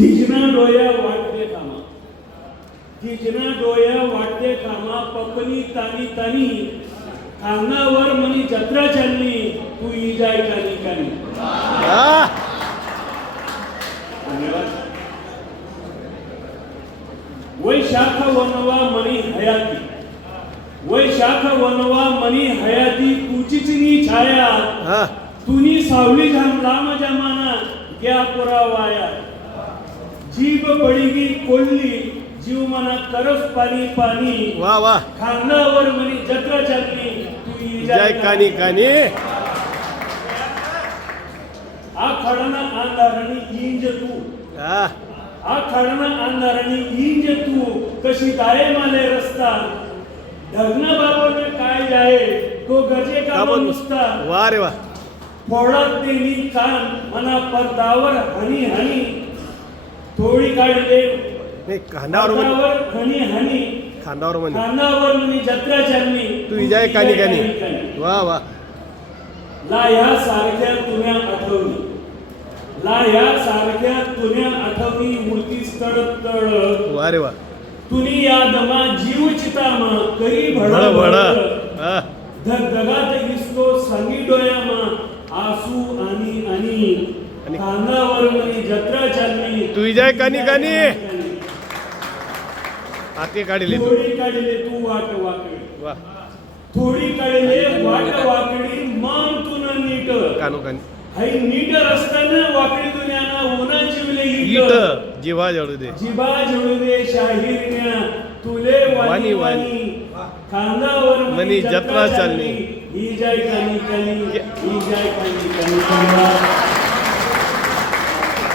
थिजना डोया वाटते कामा. थिजना डोया वाटते कामा पपनी तानी तानी. खांगावर मनी जत्रा चालली तू ई जाय कानी कानी धन्यवाद. वैशाख वनवा मनी हयाती. वैशाख वनवा मनी हयाती तुझीच नी छाया. तुनी सावली झाम लाम जमाना ग्या पुरा वाया. जीभ पडीगी कोल्ली जीव मना करस पाणी पाणी. वा वा. खांदावर मनी जत्रा चालली तू जय कानी कानी. आ खडना अंधारणी इंज तू. हा. आ खडना अंधारणी इंज तू. कशी दाये माले रस्ता. ढगना बाबाने काय जाये तो गजे का. नुसता. वा रे वा. फोडात देणी कान मना पडदावर हनी हनी. काढले खांदावर पडदावर हनी खांदावर म्हण कानावर म्हणे जत्रा चालली. तू जय कानी कानी वा वा. ला ह्या सारख्या तुन्या आठवणी. ला ह्या सारख्या तुन्या आठवणी मूर्तीस तडत तड वा रे वा. तुनी या दमा जीव चितामा करी भड भड धगधगात दिसतो सांगी डोळ्यामा आसू आणि आणि. जत्रा चालली तू जय कानी कानी. हाती काढले. तू थोडी काढले तू वाट वाकडी. वा. थोडी काढले वाट वाकडी मन तुन नीट. कानो कानी. हाई नीट रस्त्यानं वाकडी दुनियानं उन्हा जिवले इट जीवा जळू दे. जिबा जळू दे शाहीरन्या तुले वाणी वाणी, वाणी. खांदावर मनी जत्रा चालली. ही जाय कानी कानी. ही जाय कानी कानी.